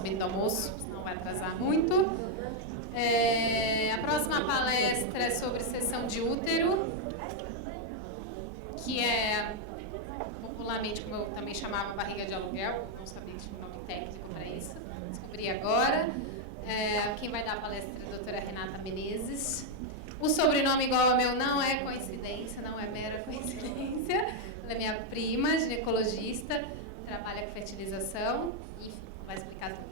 subindo do almoço, senão vai atrasar muito. A próxima palestra é sobre seção de útero, que é popularmente, como eu também chamava, barriga de aluguel, não sabia que tinha um nome técnico para isso, descobri agora. Quem vai dar a palestra é a doutora Renata Menezes. O sobrenome igual ao meu não é coincidência, não é mera coincidência. Ela é minha prima, ginecologista, trabalha com fertilização e vai explicar tudo.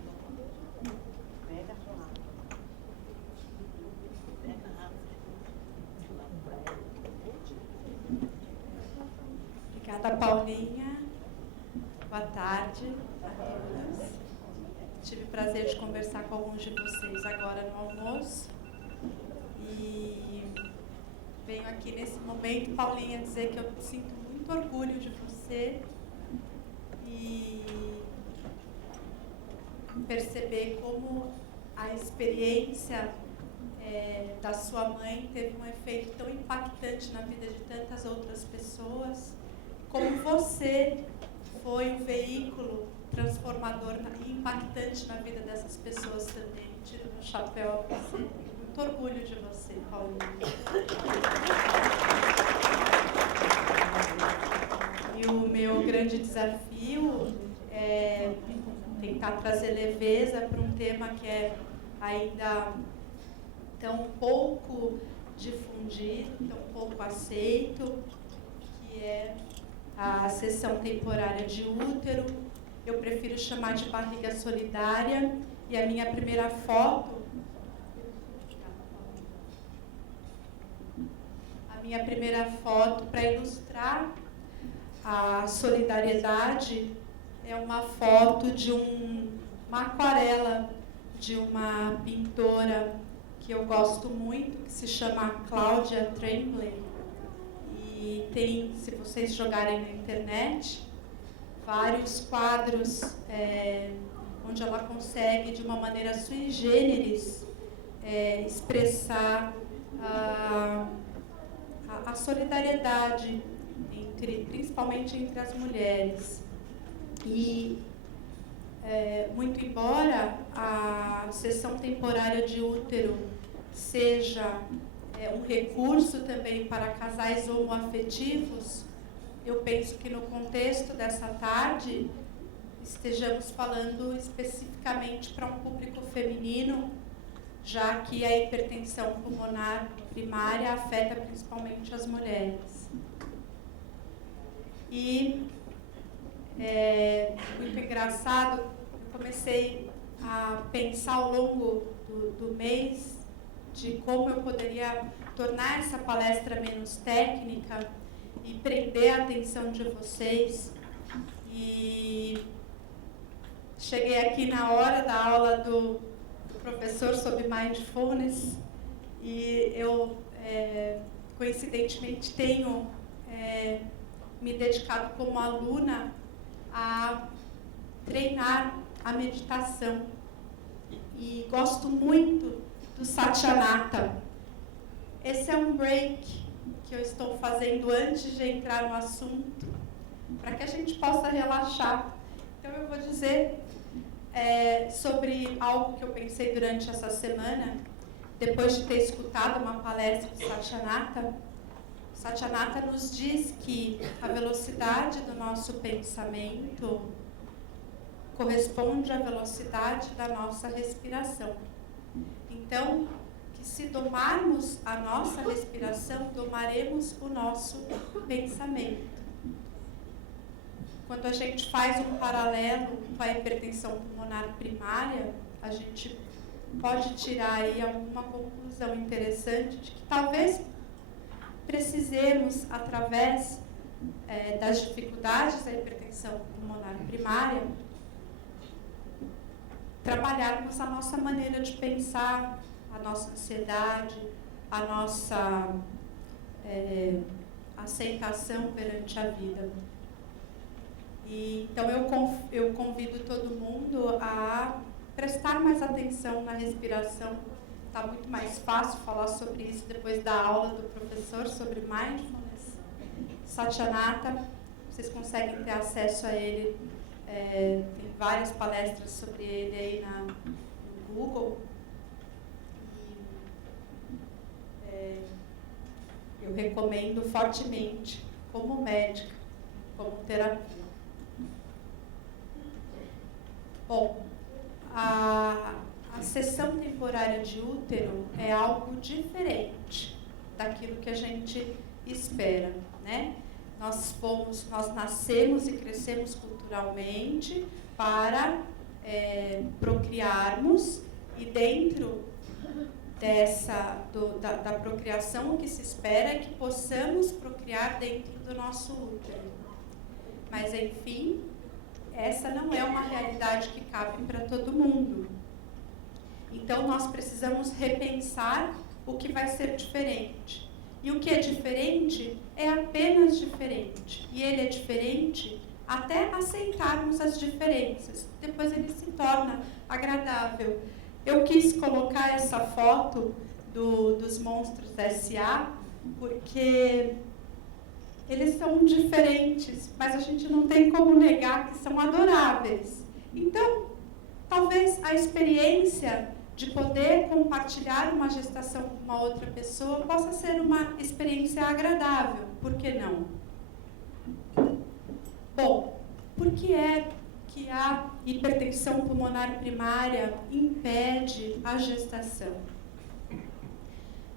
Obrigada, Paulinha. Boa tarde a todos. Tive o prazer de conversar com alguns de vocês agora no almoço. E venho aqui nesse momento, Paulinha, dizer que eu sinto muito orgulho de você e perceber como a experiência da sua mãe teve um efeito tão impactante na vida de tantas outras pessoas, como você foi um veículo transformador e impactante na vida dessas pessoas também. Tiro meu chapéu a você. Muito orgulho de você, Paulinha. E o meu grande desafio é tentar trazer leveza para um tema que é ainda tão pouco difundido, tão pouco aceito, que é a seção temporária de útero. Eu prefiro chamar de barriga solidária. E a minha primeira foto, para ilustrar a solidariedade é uma foto de uma aquarela de uma pintora que eu gosto muito, que se chama Claudia Tremblay. E tem, se vocês jogarem na internet, vários quadros onde ela consegue, de uma maneira sui generis, expressar a solidariedade, principalmente entre as mulheres. E, muito embora a seção temporária de útero seja um recurso também para casais homoafetivos, eu penso que no contexto dessa tarde estejamos falando especificamente para um público feminino, já que a hipertensão pulmonar primária afeta principalmente as mulheres. E muito engraçado, eu comecei a pensar ao longo do mês de como eu poderia tornar essa palestra menos técnica e prender a atenção de vocês. E cheguei aqui na hora da aula do professor sobre Mindfulness e eu, coincidentemente, tenho me dedicado como aluna a treinar a meditação. E gosto muito do Satyanata. Esse é um break que eu estou fazendo antes de entrar no assunto, para que a gente possa relaxar. Então eu vou dizer sobre algo que eu pensei durante essa semana, depois de ter escutado uma palestra do Satyanata. Satyanata nos diz que a velocidade do nosso pensamento corresponde à velocidade da nossa respiração. Então, que se domarmos a nossa respiração, domaremos o nosso pensamento. Quando a gente faz um paralelo com a hipertensão pulmonar primária, a gente pode tirar aí alguma conclusão interessante de que talvez precisemos, através das dificuldades da hipertensão pulmonar primária, trabalharmos a nossa maneira de pensar, a nossa ansiedade, a nossa aceitação perante a vida. E, então eu convido todo mundo a prestar mais atenção na respiração. Está muito mais fácil falar sobre isso depois da aula do professor sobre Mindfulness. Satyanata, vocês conseguem ter acesso a ele Tem várias palestras sobre ele aí no Google. Eu recomendo fortemente, como médica, como terapia. Bom, a cessão temporária de útero é algo diferente daquilo que a gente espera, né? Nós nascemos e crescemos culturalmente para procriarmos, e dentro da procriação, o que se espera é que possamos procriar dentro do nosso útero. Mas, enfim, essa não é uma realidade que cabe para todo mundo. Então, nós precisamos repensar o que vai ser diferente. E o que é diferente é apenas diferente. E ele é diferente até aceitarmos as diferenças. Depois ele se torna agradável. Eu quis colocar essa foto dos monstros S.A. porque eles são diferentes, mas a gente não tem como negar que são adoráveis. Então, talvez a experiência de poder compartilhar uma gestação com uma outra pessoa possa ser uma experiência agradável. Por que não? Bom, por que é que a hipertensão pulmonar primária impede a gestação?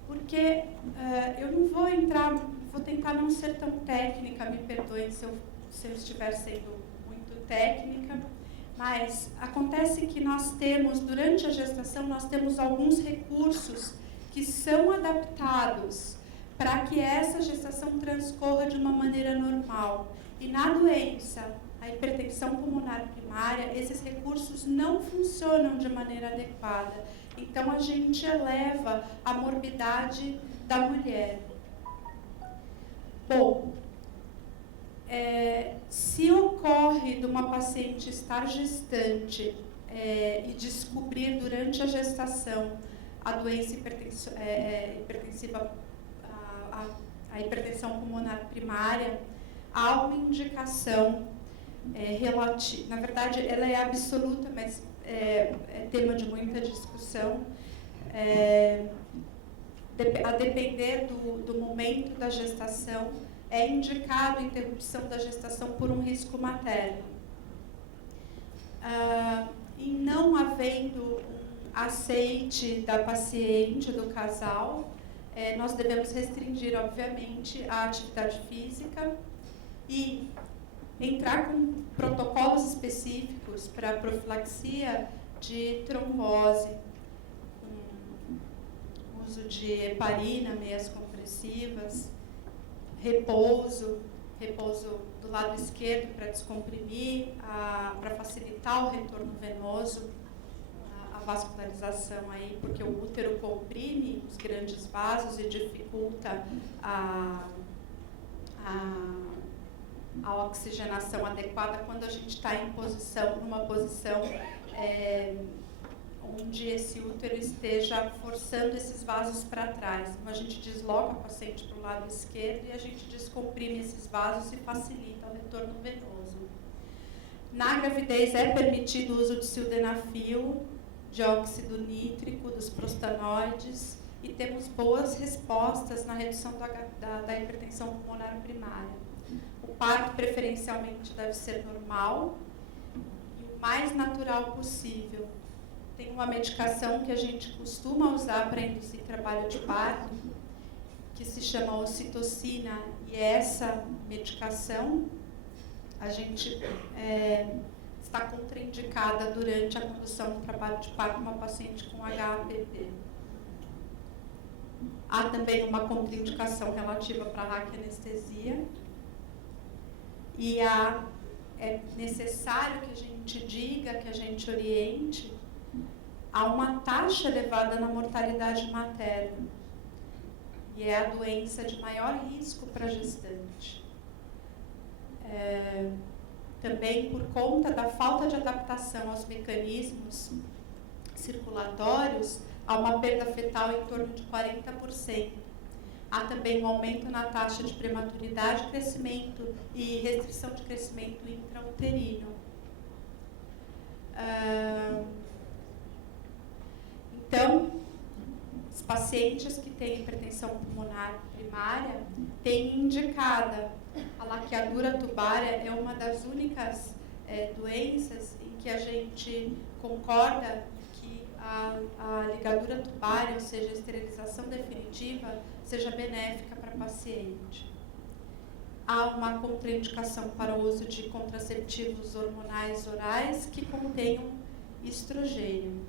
Porque eu não vou entrar, vou tentar não ser tão técnica, me perdoem se eu estiver sendo muito técnica, mas acontece que durante a gestação, nós temos alguns recursos que são adaptados para que essa gestação transcorra de uma maneira normal. E na doença, a hipertensão pulmonar primária, esses recursos não funcionam de maneira adequada. Então, a gente eleva a morbidade da mulher. Bom, se ocorre de uma paciente estar gestante e descobrir durante a gestação a doença hipertensiva, a hipertensão pulmonar primária, há uma indicação relativa, na verdade ela é absoluta, mas é tema de muita discussão, a depender do momento da gestação, é indicado a interrupção da gestação por um risco materno. E não havendo um aceite da paciente, do casal, nós devemos restringir, obviamente, a atividade física e entrar com protocolos específicos para a profilaxia de trombose, com uso de heparina, meias compressivas, repouso do lado esquerdo para descomprimir, para facilitar o retorno venoso, a vascularização aí, porque o útero comprime os grandes vasos e dificulta a oxigenação adequada quando a gente está numa posição onde esse útero esteja forçando esses vasos para trás. Então, a gente desloca o paciente para o lado esquerdo e a gente descomprime esses vasos e facilita o retorno venoso. Na gravidez é permitido o uso de sildenafil, dióxido nítrico, dos prostanoides, e temos boas respostas na redução da hipertensão pulmonar primária. O parto preferencialmente deve ser normal e o mais natural possível. Tem uma medicação que a gente costuma usar para induzir trabalho de parto, que se chama ocitocina, e essa medicação a gente está contraindicada durante a condução do trabalho de parto numa paciente com HAPP. Há também uma contraindicação relativa para a raquianestesia. E é necessário que a gente diga, que a gente oriente, há uma taxa elevada na mortalidade materna. E é a doença de maior risco para a gestante. Também por conta da falta de adaptação aos mecanismos circulatórios, há uma perda fetal em torno de 40%. Há também um aumento na taxa de prematuridade, crescimento e restrição de crescimento intrauterino. Então, os pacientes que têm hipertensão pulmonar primária têm indicada a laqueadura tubária, é uma das únicas doenças em que a gente concorda que a ligadura tubária, ou seja, a esterilização definitiva, seja benéfica para o paciente. Há uma contraindicação para o uso de contraceptivos hormonais orais que contenham estrogênio,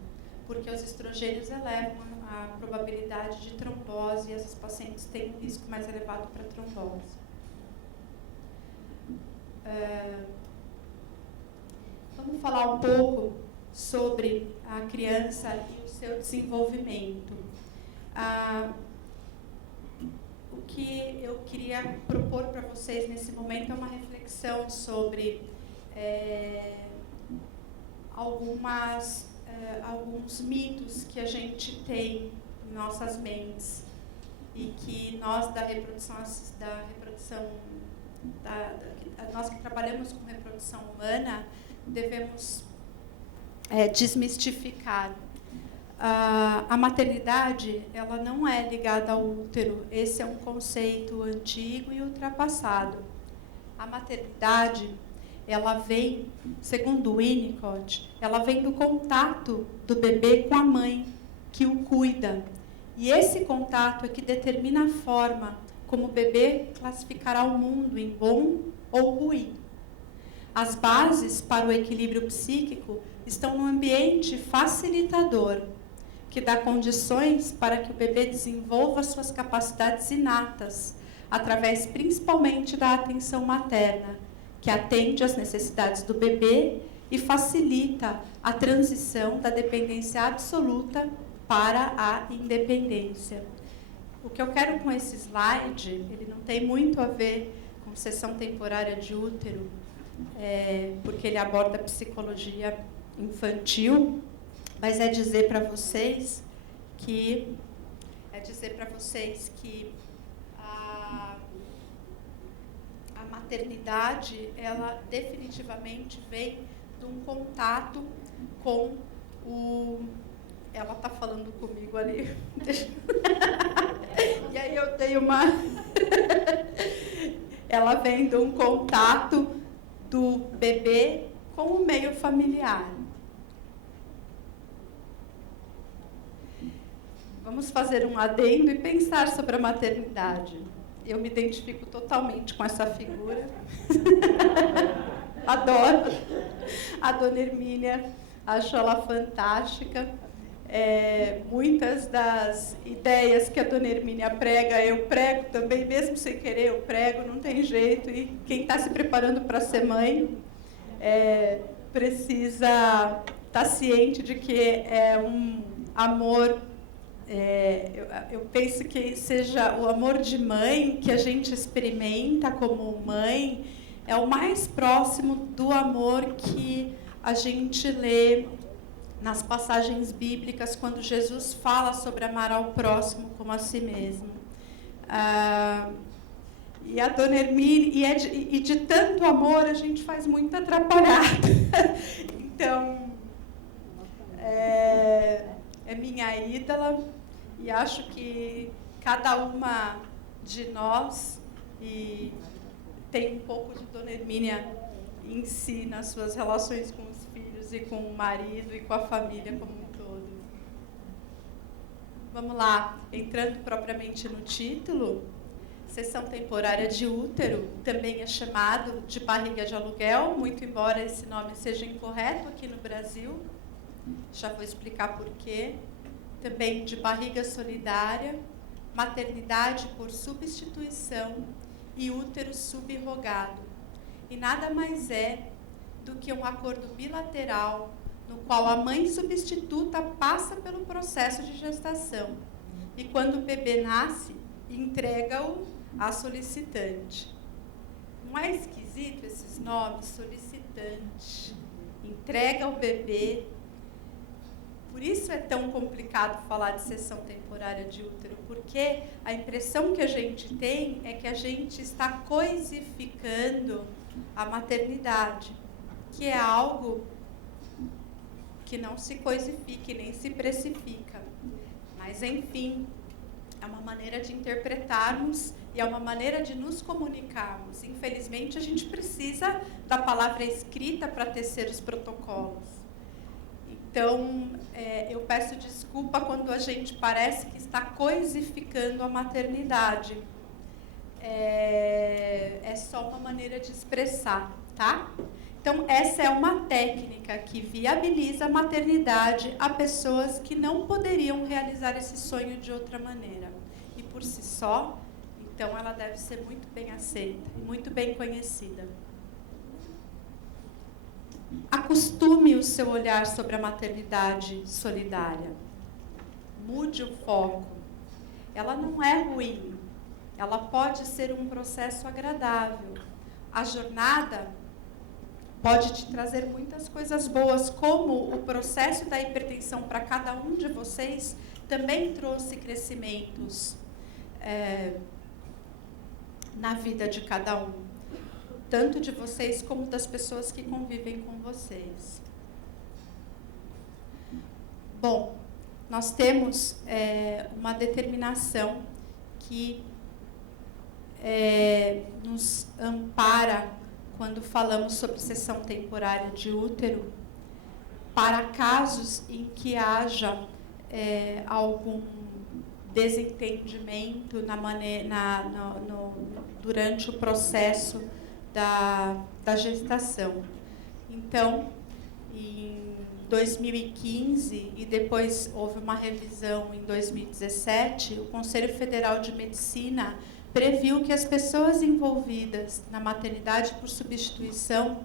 porque os estrogênios elevam a probabilidade de trombose e esses pacientes têm um risco mais elevado para trombose. Vamos falar um pouco sobre a criança e o seu desenvolvimento. O que eu queria propor para vocês nesse momento é uma reflexão sobre alguns mitos que a gente tem em nossas mentes e que nós nós que trabalhamos com reprodução humana devemos desmistificar. A maternidade, ela não é ligada ao útero. Esse é um conceito antigo e ultrapassado. A maternidade, ela vem, segundo o Winnicott, ela vem do contato do bebê com a mãe, que o cuida. E esse contato é que determina a forma como o bebê classificará o mundo em bom ou ruim. As bases para o equilíbrio psíquico estão no ambiente facilitador, que dá condições para que o bebê desenvolva suas capacidades inatas, através principalmente da atenção materna, que atende às necessidades do bebê e facilita a transição da dependência absoluta para a independência. O que eu quero com esse slide, ele não tem muito a ver com cessão temporária de útero, porque ele aborda a psicologia infantil, mas é dizer para vocês que a maternidade, ela definitivamente vem de um contato com o... Ela está falando comigo ali. E aí eu tenho uma... Ela vem de um contato do bebê com o meio familiar. Vamos fazer um adendo e pensar sobre a maternidade. Eu me identifico totalmente com essa figura. Adoro. A Dona Hermínia, acho ela fantástica. Muitas das ideias que a Dona Hermínia prega, eu prego também, mesmo sem querer, eu prego, não tem jeito. E quem está se preparando para ser mãe precisa estar ciente de que é um amor... eu penso que seja o amor de mãe que a gente experimenta como mãe, é o mais próximo do amor que a gente lê nas passagens bíblicas, quando Jesus fala sobre amar ao próximo como a si mesmo. E a Dona Hermínia, e de tanto amor, a gente faz muito atrapalhado. Então, é minha ídola, e acho que cada uma de nós tem um pouco de Dona Hermínia em si, nas suas relações com os filhos e com o marido e com a família como um todo. Vamos lá, entrando propriamente no título, cessão temporária de útero também é chamado de barriga de aluguel, muito embora esse nome seja incorreto aqui no Brasil, já vou explicar por quê. Também de barriga solidária, maternidade por substituição e útero subrogado. E nada mais é do que um acordo bilateral no qual a mãe substituta passa pelo processo de gestação e, quando o bebê nasce, entrega-o à solicitante. Não é esquisito esses nomes? Solicitante, entrega o bebê. Por isso é tão complicado falar de cessão temporária de útero, porque a impressão que a gente tem é que a gente está coisificando a maternidade, que é algo que não se coisifique nem se precifica. Mas, enfim, é uma maneira de interpretarmos e é uma maneira de nos comunicarmos. Infelizmente, a gente precisa da palavra escrita para tecer os protocolos. Então, eu peço desculpa quando a gente parece que está coisificando a maternidade. É só uma maneira de expressar, tá? Então, essa é uma técnica que viabiliza a maternidade a pessoas que não poderiam realizar esse sonho de outra maneira. E, por si só, então, ela deve ser muito bem aceita, muito bem conhecida. Acostume o seu olhar sobre a maternidade solidária. Mude o foco. Ela não é ruim. Ela pode ser um processo agradável. A jornada pode te trazer muitas coisas boas, como o processo da hipertensão para cada um de vocês também trouxe crescimentos na vida de cada um, tanto de vocês como das pessoas que convivem com vocês. Bom, nós temos uma determinação que nos ampara quando falamos sobre cessão temporária de útero, para casos em que haja algum desentendimento durante o processo da gestação. Então, em 2015, e depois houve uma revisão em 2017, o Conselho Federal de Medicina previu que as pessoas envolvidas na maternidade por substituição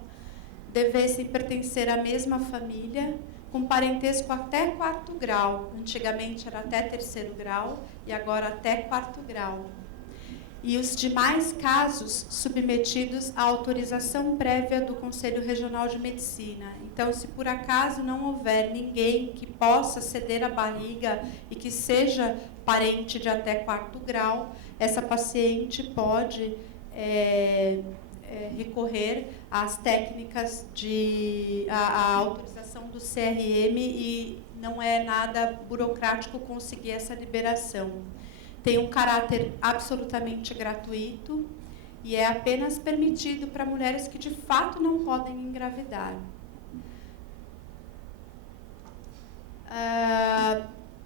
devessem pertencer à mesma família, com parentesco até 4º grau. Antigamente era até 3º grau e agora até 4º grau. E os demais casos submetidos à autorização prévia do Conselho Regional de Medicina. Então, se por acaso não houver ninguém que possa ceder a barriga e que seja parente de até 4º grau, essa paciente pode recorrer às técnicas à autorização do CRM e não é nada burocrático conseguir essa liberação. Tem um caráter absolutamente gratuito e é apenas permitido para mulheres que de fato não podem engravidar.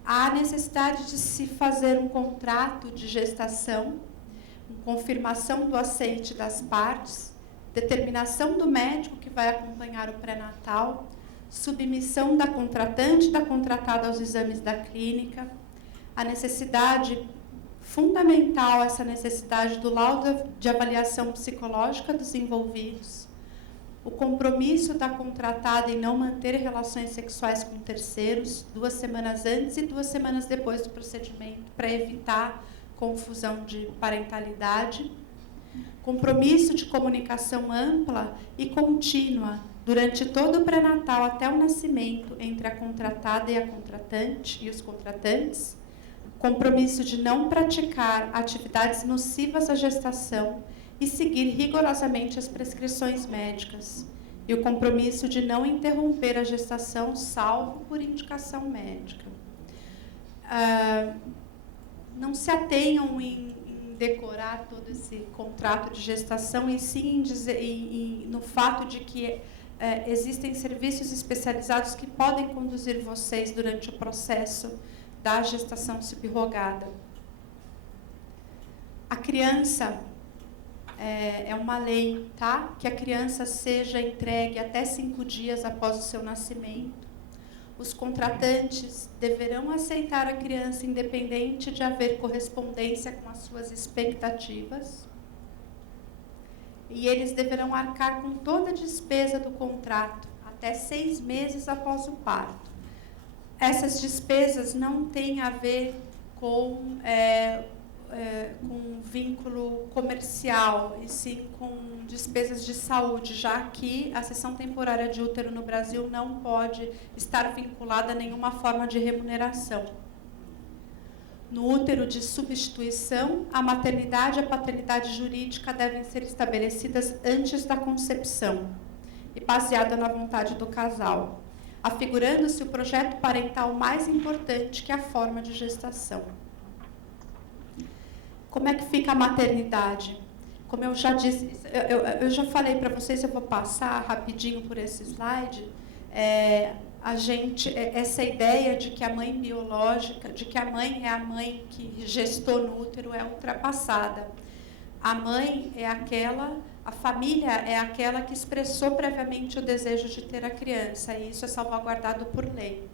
Há necessidade de se fazer um contrato de gestação, confirmação do aceite das partes, determinação do médico que vai acompanhar o pré-natal, submissão da contratante e da contratada aos exames da clínica, a necessidade fundamental, essa necessidade do laudo de avaliação psicológica dos envolvidos, o compromisso da contratada em não manter relações sexuais com terceiros 2 semanas antes e 2 semanas depois do procedimento, para evitar confusão de parentalidade, compromisso de comunicação ampla e contínua durante todo o pré-natal até o nascimento entre a contratada e a contratante e os contratantes, compromisso de não praticar atividades nocivas à gestação e seguir rigorosamente as prescrições médicas, e o compromisso de não interromper a gestação, salvo por indicação médica. Não se atenham em decorar todo esse contrato de gestação, e sim no fato de que existem serviços especializados que podem conduzir vocês durante o processo da gestação subrogada. A criança, é uma lei, tá? Que a criança seja entregue até 5 dias após o seu nascimento. Os contratantes deverão aceitar a criança independente de haver correspondência com as suas expectativas. E eles deverão arcar com toda a despesa do contrato até 6 meses após o parto. Essas despesas não têm a ver com vínculo comercial, e sim com despesas de saúde, já que a cessão temporária de útero no Brasil não pode estar vinculada a nenhuma forma de remuneração. No útero de substituição, a maternidade e a paternidade jurídica devem ser estabelecidas antes da concepção e baseada na vontade do casal. afigurando-se o projeto parental mais importante que a forma de gestação. Como é que fica a maternidade? Como eu já disse, eu já falei para vocês, eu vou passar rapidinho por esse slide, essa ideia de que a mãe biológica, de que a mãe é a mãe que gestou no útero é ultrapassada. A mãe é aquela, a família é aquela que expressou previamente o desejo de ter a criança, e isso é salvaguardado por lei.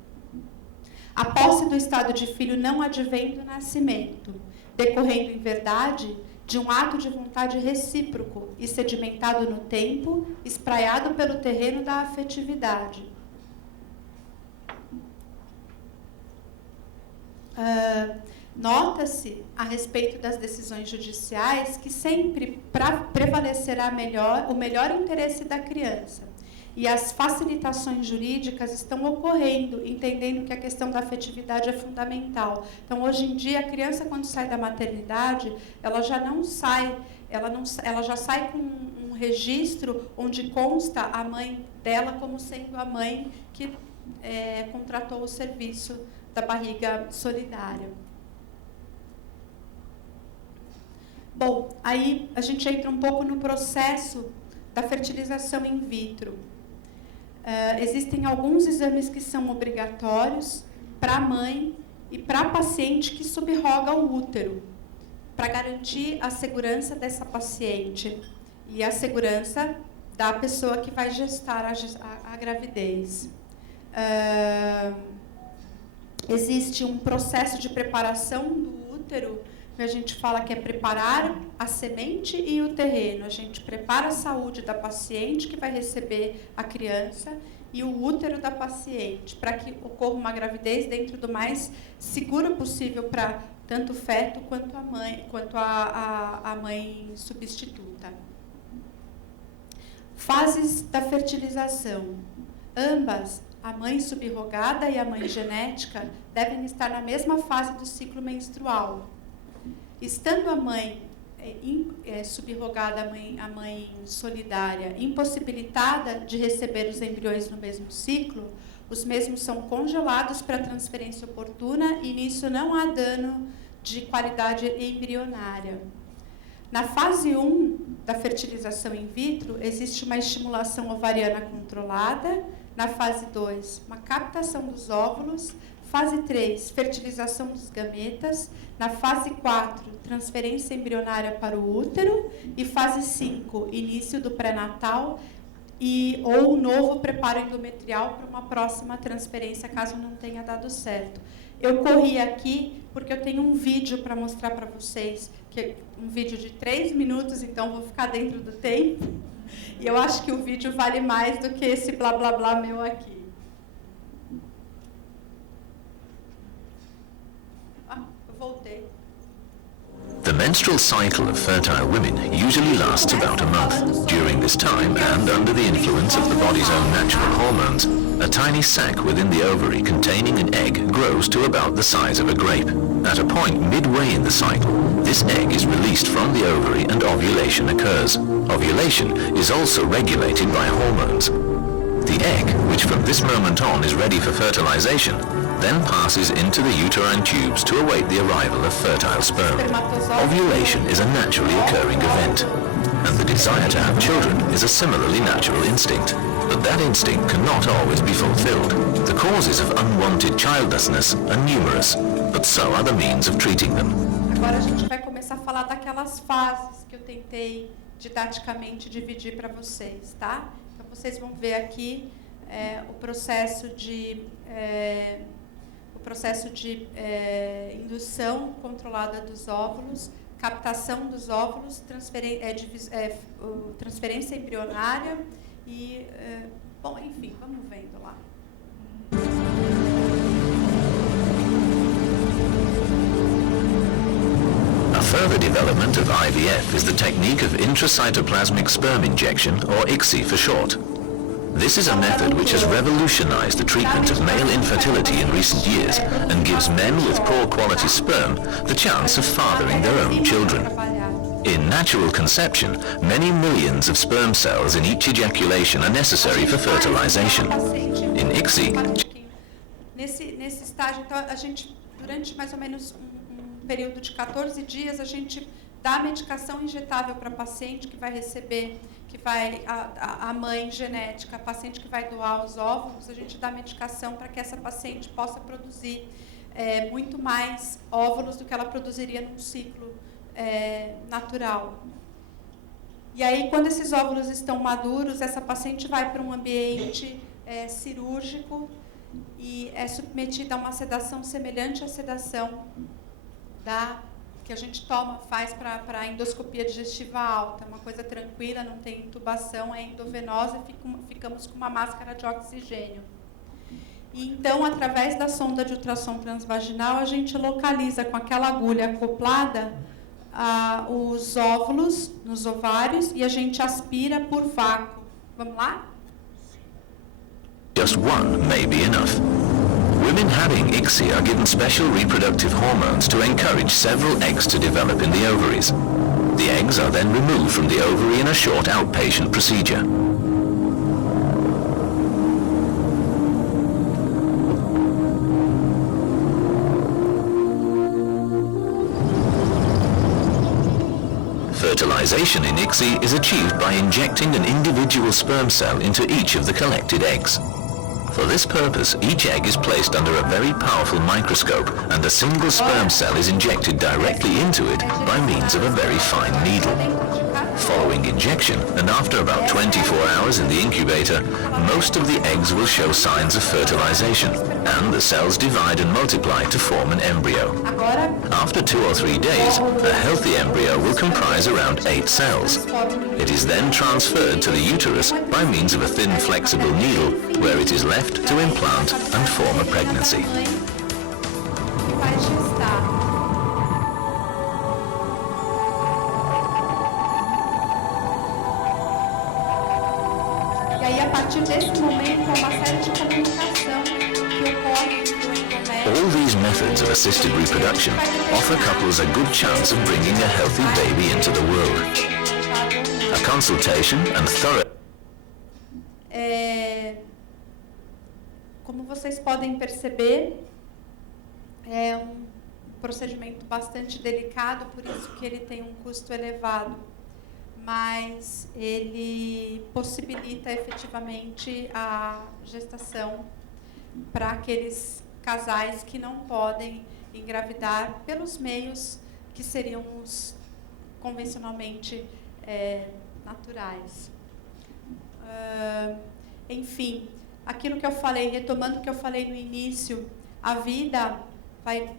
A posse do estado de filho não advém do nascimento, decorrendo, em verdade, de um ato de vontade recíproco e sedimentado no tempo, espraiado pelo terreno da afetividade. Nota-se, a respeito das decisões judiciais, que sempre prevalecerá o melhor interesse da criança. E as facilitações jurídicas estão ocorrendo, entendendo que a questão da afetividade é fundamental. Então, hoje em dia, a criança, quando sai da maternidade, ela já não sai, ela já sai com um registro onde consta a mãe dela como sendo a mãe que contratou o serviço da barriga solidária. Bom, aí a gente entra um pouco no processo da fertilização in vitro. Existem alguns exames que são obrigatórios para a mãe e para a paciente que subroga o útero, para garantir a segurança dessa paciente e a segurança da pessoa que vai gestar a gravidez. Existe um processo de preparação do útero, que a gente fala que é preparar a semente e o terreno. A gente prepara a saúde da paciente que vai receber a criança e o útero da paciente, para que ocorra uma gravidez dentro do mais seguro possível para tanto o feto quanto a mãe substituta. Fases da fertilização. Ambas, a mãe subrogada e a mãe genética, devem estar na mesma fase do ciclo menstrual. Estando a mãe subrogada, a mãe solidária, impossibilitada de receber os embriões no mesmo ciclo, os mesmos são congelados para transferência oportuna e nisso não há dano de qualidade embrionária. Na fase 1 da fertilização in vitro, existe uma estimulação ovariana controlada. Na fase 2, uma captação dos óvulos. Fase 3, fertilização dos gametas. Na fase 4, transferência embrionária para o útero. E fase 5, início do pré-natal ou novo preparo endometrial para uma próxima transferência, caso não tenha dado certo. Eu corri aqui porque eu tenho um vídeo para mostrar para vocês, que é um vídeo de 3 minutos, então vou ficar dentro do tempo. E eu acho que o vídeo vale mais do que esse blá blá blá meu aqui. Eu voltei. The menstrual cycle of fertile women usually lasts about a month. During this time, and under the influence of the body's own natural hormones, a tiny sac within the ovary containing an egg grows to about the size of a grape. At a point midway in the cycle, this egg is released from the ovary and ovulation occurs. Ovulation is also regulated by hormones. The egg, which from this moment on is ready for fertilization, then passes into the uterine tubes to await the arrival of fertile sperm. Ovulation is a naturally occurring event, and the desire to have children is a similarly natural instinct. But that instinct cannot always be fulfilled. The causes of unwanted childlessness are numerous, but so are the means of treating them. Agora a gente vai começar a falar daquelas fases que eu tentei didaticamente dividir para vocês, tá? Então vocês vão ver aqui o processo de indução controlada dos óvulos, captação dos óvulos, transferência embrionária e, bom, enfim, vamos vendo lá. A further development of IVF is the technique of intracytoplasmic sperm injection, or ICSI for short. This is a method which has revolutionized the treatment of male infertility in recent years and gives men with poor quality sperm the chance of fathering their own children. In natural conception, many millions of sperm cells in each ejaculation are necessary for fertilization. In ICSI, nesse estágio, então, a gente, durante mais ou menos um período de 14 dias, a gente dá a medicação injetável para a paciente que vai receber, que vai, a mãe genética, a paciente que vai doar os óvulos, a gente dá medicação para que essa paciente possa produzir muito mais óvulos do que ela produziria num ciclo natural. E aí, quando esses óvulos estão maduros, essa paciente vai para um ambiente cirúrgico e é submetida a uma sedação semelhante à sedação que a gente faz para a endoscopia digestiva alta, uma coisa tranquila, não tem intubação, é endovenosa, ficamos com uma máscara de oxigênio. E então, através da sonda de ultrassom transvaginal, a gente localiza com aquela agulha acoplada os óvulos nos ovários e a gente aspira por vácuo. Vamos lá? Just one may be enough. Women having ICSI are given special reproductive hormones to encourage several eggs to develop in the ovaries. The eggs are then removed from the ovary in a short outpatient procedure. Fertilization in ICSI is achieved by injecting an individual sperm cell into each of the collected eggs. For this purpose, each egg is placed under a very powerful microscope and a single sperm cell is injected directly into it by means of a very fine needle. Following injection, and after about 24 hours in the incubator, most of the eggs will show signs of fertilization, and the cells divide and multiply to form an embryo. After 2 or 3 days, a healthy embryo will comprise around 8 cells. It is then transferred to the uterus by means of a thin flexible needle, where it is left to implant and form a pregnancy. E aí, a partir desse momento, há uma série de comunicação que ocorre entre o endométrio. All these methods of assisted reproduction offer couples a good chance of bringing a healthy baby into the world. A consultation and thorough... Como vocês podem perceber, é um procedimento bastante delicado, por isso que ele tem um custo elevado, mas ele possibilita efetivamente a gestação para aqueles casais que não podem engravidar pelos meios que seriam os convencionalmente naturais. Enfim, aquilo que eu falei, retomando o que eu falei no início, a vida vai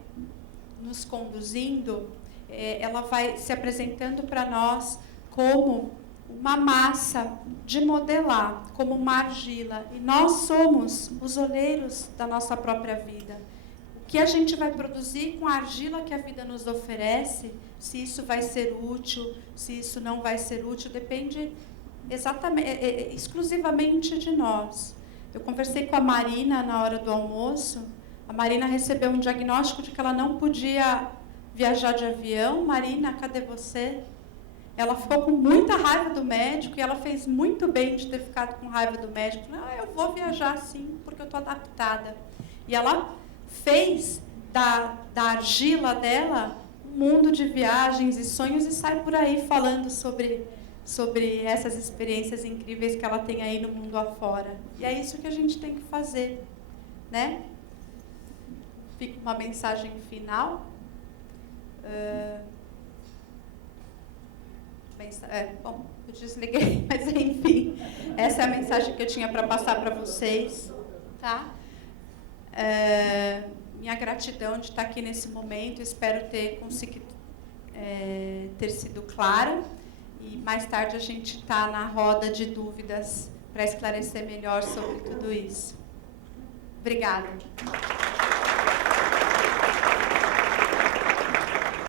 nos conduzindo, ela vai se apresentando para nós como uma massa de modelar, como uma argila. E nós somos os olheiros da nossa própria vida. O que a gente vai produzir com a argila que a vida nos oferece, se isso vai ser útil, se isso não vai ser útil, depende exclusivamente de nós. Eu conversei com a Marina na hora do almoço. A Marina recebeu um diagnóstico de que ela não podia viajar de avião. Marina, cadê você? Ela ficou com muita raiva do médico e ela fez muito bem de ter ficado com raiva do médico. Eu vou viajar sim, porque eu estou adaptada. E ela fez da argila dela um mundo de viagens e sonhos e sai por aí falando sobre essas experiências incríveis que ela tem aí no mundo afora. E é isso que a gente tem que fazer, né? Fica uma mensagem final. Bom, eu desliguei, mas enfim, essa é a mensagem que eu tinha para passar para vocês, tá? Minha gratidão de estar aqui nesse momento, espero ter conseguido ter sido clara. E mais tarde a gente está na roda de dúvidas para esclarecer melhor sobre tudo isso. Obrigada.